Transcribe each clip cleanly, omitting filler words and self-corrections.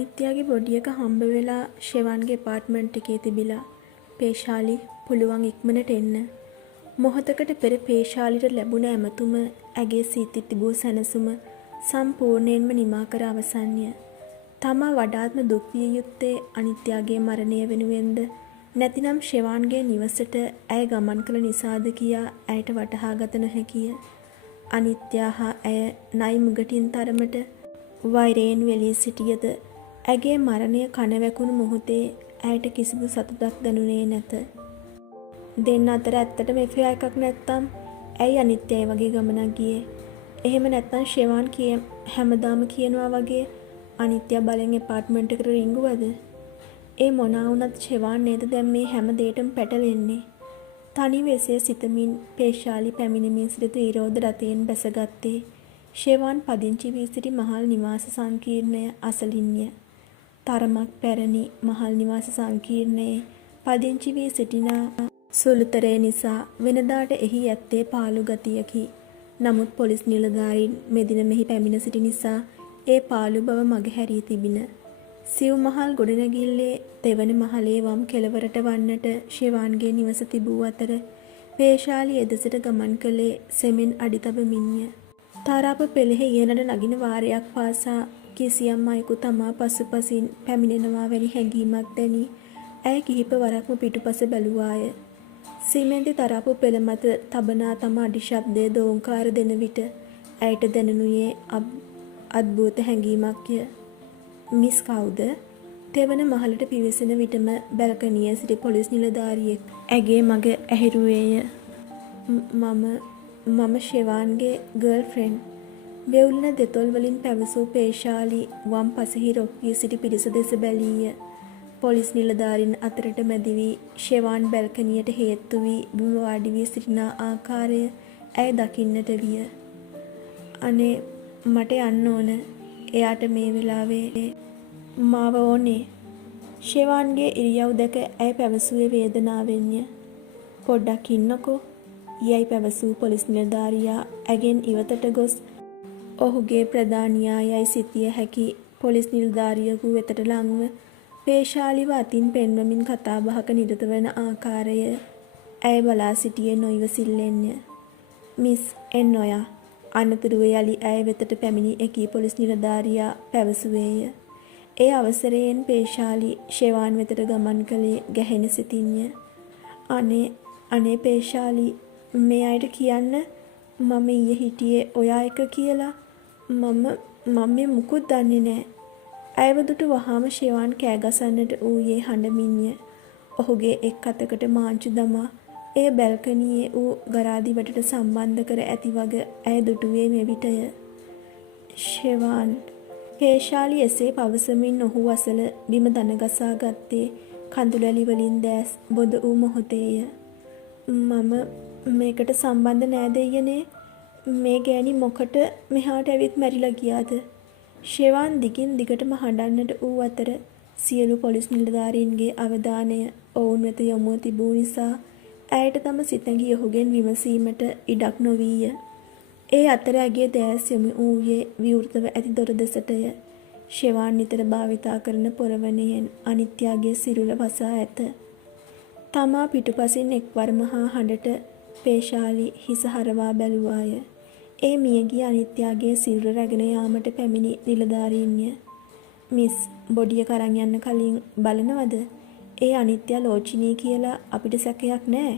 අනිත්‍යගේ body එක හම්බ වෙලා ෂෙවන්ගේ ඇපාර්ට්මන්ට් එකේ තිබිලා. පේශාලි පුළුවන් ඉක්මනට එන්න. මොහොතකට පෙර පේශාලිට ලැබුණ ඇමතුම ඇගේ සිතේ තිබූ සැනසුම සම්පූර්ණයෙන්ම නිමා කර අවසන්ය. තමා වඩාත්ම දුක් විය යුත්තේ අනිත්‍යගේ මරණය වෙනුවෙන්ද නැතිනම් ෂෙවන්ගේ නිවසට ඇය ගමන් කළ නිසාද කියා ඇයට වටහා ගත නොහැකිය. අනිත්‍යා හා ඇය නයි මුගටින් තරමට වෛරයෙන් වෙලී සිටියද ඇගේ මරණය කන වැකුණු මොහොතේ ඇයට කිසිදු සතුටක් දැනුනේ නැත. දෙන්න අතර ඇත්තටම එෆයා එකක් නැත්තම් ඇයි අනිත්‍යයි වගේ ගමනක් ගියේ? එහෙම නැත්නම් ෂෙවන් හැමදාම කියනවා වගේ අනිත්‍ය බලෙන් ඇපාර්ට්මන්ට් එකට රිංගුවද? ඒ මොනා වුණත් ෂෙවන් නේද දැන් මේ හැම දෙයකටම පැටලෙන්නේ. තනි වෙසේ සිතමින් පේශාලි පැමිණීමේ සිට විරෝධ රථයෙන් බැසගත්තේ ෂෙවන් පදිංචි වී සිටි මහල් නිවාස සංකීර්ණය අසලින්ය. තරමක් පැරණි මහල් නිවාස සංකීර්ණයේ පදිංචි වී සිටින සුළුතරය නිසා වෙනදාට එහි ඇත්තේ පාළු ගතියකි. නමුත් පොලිස් නිලධාරීන් මෙදින මෙහි පැමිණ සිටි නිසා ඒ පාළු බව මගහැරී තිබින. සිව් මහල් ගොඩනැගිල්ලේ තෙවන මහලේ වම් කෙළවරට වන්නට ෂෙවන්ගේ නිවස තිබූ අතර පේශාලි එදෙසට ගමන් කළේ සෙමෙන් අඩි තබමින්ය. තාරාප පෙළෙහි ඉහළට නගින වාරයක් පාසා කිසියම් අයෙකු තමා පසුපසින් පැමිණෙනවා වැනි හැඟීමක් දැනි ඇය කිහිප වරක්ම පිටුපස බැලුවාය. සිමෙන්ති තරාපු පෙළ මත තබනා තම අඩි ශබ්දය දෝංකාර දෙන විට ඇයට දැනුණුයේ අද්භූත හැඟීමක්ය. මිස් කවුද? තෙවන මහලට පිවිසෙන විටම බැල්කනියේ සිටි පොලිස් නිලධාරියෙක් ඇගේ මග ඇහිරුවේය. මම ෂෙවන්ගේ ගර්ල්ෆ්‍රෙන්ඩ්. වෙවුලන දෙතොල් වලින් පැවසූ පේශාලි වම් පසෙහි රොක් වී සිටි පිරිස දෙස බැලීය. පොලිස් නිලධාරීන් අතරට මැදි වී ෂෙවන් බැල්කනියට හේතු වී බිම වාඩි වී සිටින ආකාරය ඇය දකින්නට විය. අනේ මට යන්න ඕන. එයාට මේ වෙලාවේ මාව ඕනේ. ෂෙවන්ගේ ඉරියව් දැක ඇය පැවසුවේ වේදනාවෙන්ය. පොඩ්ඩක් ඉන්නකෝ යයි පැවසූ පොලිස් නිලධාරියා ඇගෙන් ඉවතට ගොස් ඔහුගේ ප්‍රධානියා යයි සිතිය හැකි පොලිස් නිලධාරියෙකු වෙතට ලංව පේශාලිව අතින් පෙන්වමින් කතා බහක නිරත වන ආකාරය ඇය බලා සිටියේ නොයිවසිල්ලෙන්ය. මිස් එන්න ඔයා. අනතුරුව යලි ඇය වෙතට පැමිණි එකී පොලිස් නිලධාරියා පැවසුවේය. ඒ අවසරයෙන් පේශාලි ෂෙවන් වෙතට ගමන් කළේ ගැහෙන සිතින්ය. අනේ පේශාලි මේ අයට කියන්න මම ඊයේ හිටියේ ඔයා එක කියලා. මම මේ මුකුත් දන්නේ නෑ. ඇයව දුටු වහාම ෂෙවන් කෑගසන්නට ඌයේ හඬමින්ය. ඔහුගේ එක් අතකට මාංචු දමා එය බැල්කනියේ ඌ ගරාදිවටට සම්බන්ධ කර ඇති වග ඇය දුටුවේ මෙවිටය. ෂෙවන් පේශාලි එසේ පවසමින් ඔහු අසල බිම දනගසා ගත්තේ කඳුලැලි වලින් දැස් බොඳ වූ මොහොතේය. මම මේකට සම්බන්ධ නෑ දෙයියනේ. මේ ගෑණි මොකට මෙහාට ඇවිත් මැරිලා ගියාද? ෂෙවන් දිගින් දිගටම හඬන්නට වූ අතර සියලු පොලිස් නිලධාරීන්ගේ අවධානය ඔවුන් වෙත යොමු තිබූ නිසා ඇයට තම සිතැඟි ඔහුගෙන් විමසීමට ඉඩක් නොවීය. ඒ අතර ඇගේ දැස් යොමු වූයේ විවෘතව ඇති දොර දෙසටය. ෂෙවන් නිතර භාවිතා කරන පොරවණයෙන් අනිත්‍යගේ සිරුර වසා ඇත. තමා පිටුපසින් එක්වරම හා හඬට පේශාලි හිස හරවා බැලුවාය. ඒ මියගිය අනිත්‍යගේ සිරුර රැගෙන යාමට පැමිණි නිලධාරීන්ය. මිස් බොඩිය කරන් යන්න කලින් බලනවද? ඒ අනිත්‍ය ලෝචිනී කියලා අපිට සැකයක් නෑ.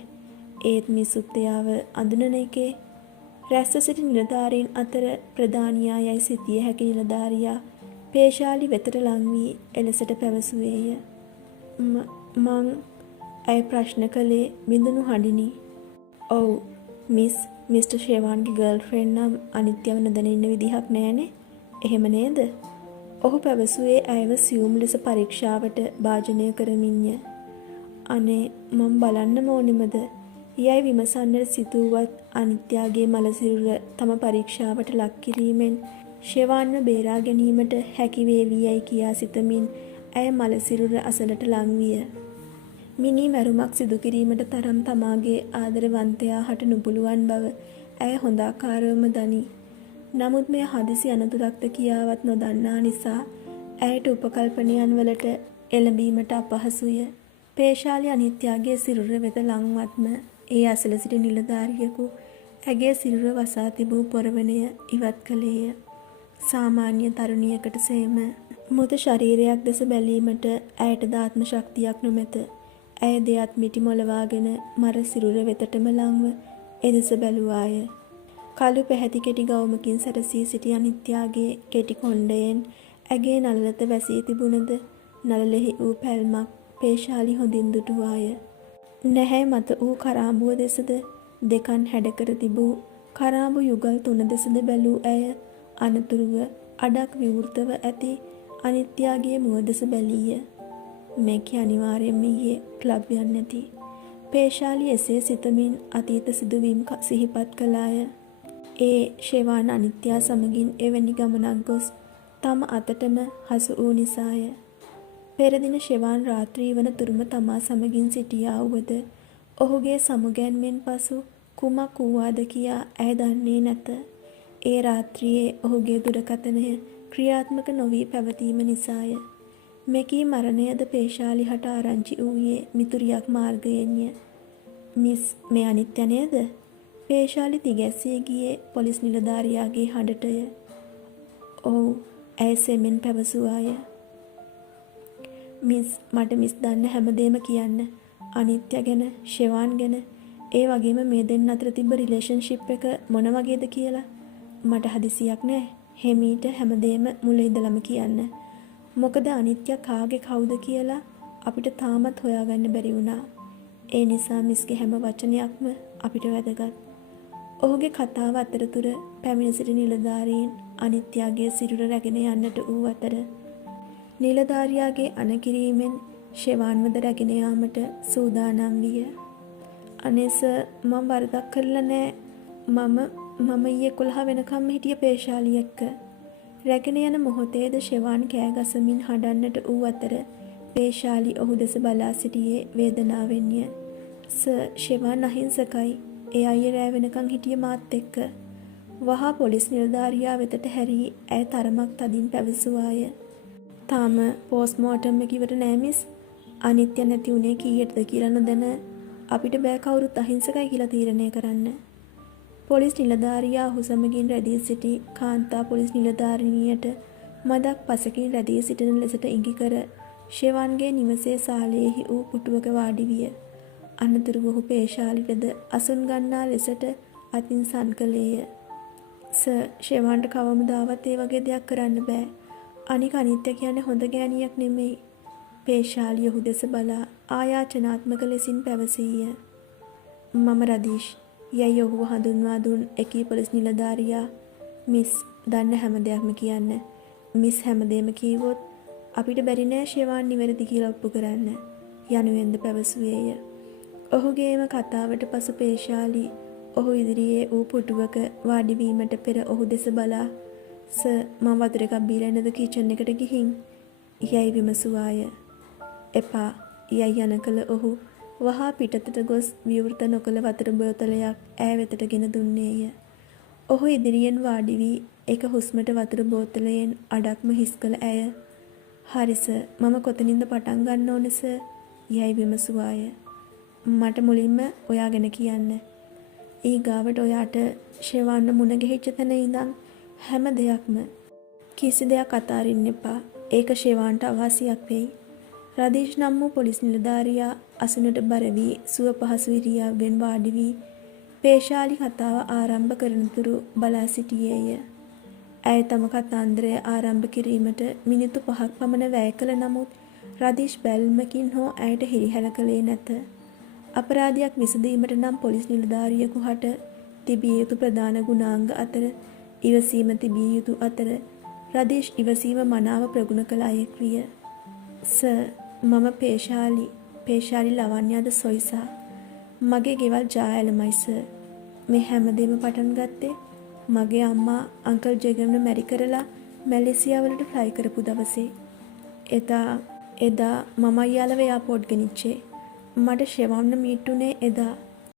ඒත් මිසුත් එයාව අඳුනන එකේ රැස්ව සිටි නිලධාරීන් අතර ප්‍රධානියා යයි සිතිය හැකි නිලධාරියා පේශාලි වෙතට ලං වී එලෙසට පැවසුවේය. මං ඇය ප්‍රශ්න කළේ බිඳුණු හඬිනි. ඔව් මිස් මිස්ටර් ෂෙවන්ගේ ගර්ල්ෆ්‍රෙන්ඩ් නම් අනිත්‍යව නොදැන විදිහක් නෑනේ. එහෙම නේද? ඔහු පැවසුවේ ඇයව සියුම් ලෙස පරීක්ෂාවට භාජනය කරමින්ය. අනේ මම බලන්නම ඕනෙමද? යයි විමසන්නට සිතුවත් අනිත්‍යගේ මලසිරුර තම පරීක්ෂාවට ලක් කිරීමෙන් ෂෙවන්ව බේරා ගැනීමට හැකි වේවි යයි කියා සිතමින් ඇය මලසිරුර අසලට ලං විය. මිනි මැරුමක් සිදු කිරීමට තරම් තමාගේ ආදරවන්තයා හට නුපුළුවන් බව ඇය හොඳාකාරවම දනි. නමුත් මේ හදිසි අනතුරක්ද කියාවත් නොදන්නා නිසා ඇයට උපකල්පනයන් වලට එළඹීමට අපහසුය. පේශාලි අනිත්‍යගේ සිරුර වෙත ලංවත්ම ඒ අසල සිට නිලධාරියෙකු ඇගේ සිරුර වසා තිබූ පොරවනය ඉවත් කළේය. සාමාන්‍ය තරුණියකට සේම මුත ශරීරයක් දෙස බැලීමට ඇයට දාත්ම ශක්තියක් නොමැත. ඇය දෙයත් මිටි මොලවාගෙන මර සිරුර වෙතටම ලංව එදෙස බැලුවාය. කළු පැහැති කෙටි ගවුමකින් සැරසී සිටි අනිත්‍යගේ කෙටි කොණ්ඩයෙන් ඇගේ නළලත වැසී තිබුණද නළලෙහි වූ පැල්මක් පේශාලි හොඳින් දුටුවාය. නැහැ මත වූ කරාඹුව දෙසද දෙකන් හැඩකර තිබූ කරාඹු යුගල් 3 දෙසද බැලූ ඇය අනතුරුව අඩක් විවෘතව ඇති අනිත්‍යගේ මුව දෙස බැලීය. මේක අනිවාර්යයෙන්ම ඊයේ ක්ලබ් යන්න නැති. පේශාලි එසේ සිතමින් අතීත සිදුවීම් සිහිපත් කළාය. ඒ ෂෙවාන් අනිත්‍ය සමගින් එවැනි ගමනක් ගොස් තම අතටම හසු වූ නිසාය. පෙර දින ෂෙවාන් රාත්‍රී වන තුරුම තමා සමගින් සිටියා වුවද ඔහුගේ සමුගැන්මෙන් පසු කුමක් වූවාද කියා ඇය දන්නේ නැත. ඒ රාත්‍රියේ ඔහුගේ දුරකථනය ක්‍රියාත්මක නොවී පැවතීම නිසාය. මෙකී මරණයද පේශාලි හට ආරංචි වූයේ මිතුරියක් මාර්ගයෙන්ය. මිස් මේ අනිත්‍ය නේද? පේශාලි තිගැස්සී ගියේ පොලිස් නිලධාරියාගේ හඬටය. ඔව්, ඇය සෙමෙන් පැවසුවාය. මිස් මට මිස් දන්න හැමදේම කියන්න. අනිත්‍ය ගැන, ෂෙවාන් ගැන, ඒ වගේම මේ දෙන්න අතර තිබ්බ රිලේෂන්ෂිප් එක මොන වගේද කියලා. මට හදිසියක් නෑ. හෙමීට හැමදේම මුල ඉඳලම කියන්න. මොකද අනිත්‍ය කාගේ කවුද කියලා අපිට තාමත් හොයාගන්න බැරි වුණා. ඒ නිසා මිස්ගේ හැම වචනයක්ම අපිට වැදගත්. ඔහුගේ කතාව අතරතුර පැමිණ සිටි නිලධාරීන් අනිත්‍යගේ සිරුර රැගෙන යන්නට වූ අතර නිලධාරියාගේ අනකිරීමෙන් ෂෙවාන්වද රැගෙන යාමට සූදානම් විය. අනේ සර්, මම වරදක් කරලා නෑ. මම ඊයේ 11 වෙනකම් හිටිය පේශාලි එක්ක. රැගෙන යන මොහොතේද ෂෙවාන් කෑ ගසමින් හඬන්නට වූ අතර පේශාලි ඔහු දෙස බලා සිටියේ වේදනාවෙන්ය. සර්, ෂෙවාන් අහිංසකයි. ඒ අයියේ රෑ වෙනකන් හිටිය මාත් එක්ක. වහා පොලිස් නිලධාරියා වෙතට හැරී ඇය තරමක් තදින් පැවසුවාය. තාම පෝස්ට්මෝර්ටම් එක ඉවර නෑ මිස්. අනිත්‍ය නැති උනේ කීයටද කියලා නොදැන අපිට බෑ කවුරුත් අහිංසකයි කියලා තීරණය කරන්න. පොලිස් නිලධාරියා ඔහු සමගින් රැඳී සිටි කාන්තා පොලිස් නිලධාරිනියට මදක් පසකින් රැඳී සිටින ලෙසට ඉඟි කර ෂෙවාන්ගේ නිවසේ සාලයේහි වූ පුටුවක වාඩි විය. අනතුරුව ඔහු පේශාලිටද අසුන් ගන්නා ලෙසට අතින් සන් කළේය. සර්, ෂෙවාන්ට කවමදාවත් ඒ වගේ දෙයක් කරන්න බෑ. අනික අනිත්‍ය කියන්නේ හොඳ ගෑණියක් නෙමෙයි. පේශාලි ඔහු දෙස බලා ආයාචනාත්මක ලෙසින් පැවසීය. මම රදීෂ්. යයි ඔහුව හඳුන්වා දුන් එකී පොලිස් නිලධාරියා මිස් දන්න හැම දෙයක්ම කියන්න. මිස් හැමදේම කීවොත් අපිට බැරි නෑ ෂෙවාන් නිවැරදි කියලා ඔප්පු කරන්න යනුවෙන්ද පැවසුවේය. ඔහුගේම කතාවට පසු පේශාලි ඔහු ඉදිරියේ වූ පුටුවක වාඩි වීමට පෙර ඔහු දෙස බලා සර්, මම වතුර එකක් බීලා එන්නද කිචන් එකට ගිහින් යයි විමසුවාය. එපා යයි යන කල ඔහු වහා පිටතට ගොස් විවෘත නොකළ වතුර බෝතලයක් ඈ වෙතට ගෙන දුන්නේය. ඔහු ඉදිරියෙන් වාඩි වී එක හුස්මට වතුර බෝතලයෙන් අඩක්ම හිස් කළ ඇය හරි සර්, මම කොතනින්ද පටන් ගන්න ඕන සර් යයි විමසුවාය. මට මුලින්ම ඔයා ගැන කියන්න. ඊගාවට ඔයාට ෂෙවාන්ව මුණ ගැහිච්ච තැන ඉඳන් හැම දෙයක්ම කිසි දෙයක් අතාරින්න එපා. ඒක ෂෙවාන්ට අවාසියක් වෙයි. රදීෂ් නම් වූ පොලිස් නිලධාරියා අසුනට බර වී සුව පහසු ඉරියව්වෙන් වාඩි වී පේශාලි කතාව ආරම්භ කරනතුරු බලා සිටියේය. ඇය තම කතාන්දරය ආරම්භ කිරීමට මිනිත්තු 5ක් පමණ වැය කළ නමුත් රදීෂ් බැල්මකින් හෝ ඇයට හිරිහැර කළේ නැත. අපරාධයක් විසඳීමට නම් පොලිස් නිලධාරියෙකු හට තිබිය යුතු ප්‍රධාන ගුණාංග අතර ඉවසීම තිබිය යුතු අතර රදීෂ් ඉවසීම මනාව ප්‍රගුණ කළ අයෙක් විය. සර්, මම පේශාලි ලවන්යාද සොයිසා. මගේ ගෙවල් ජාඇලමයි සර්. මේ හැමදේම පටන් ගත්තේ මගේ අම්මා අංකල් ජෙගම්න මැරි කරලා මැලේසියාවලට ෆ්ලයි කරපු දවසේ. එදා මම අයියාලව එයාපෝට් ගෙනිච්චේ. මට ෂෙවාන්ව මීට් උනේ එදා.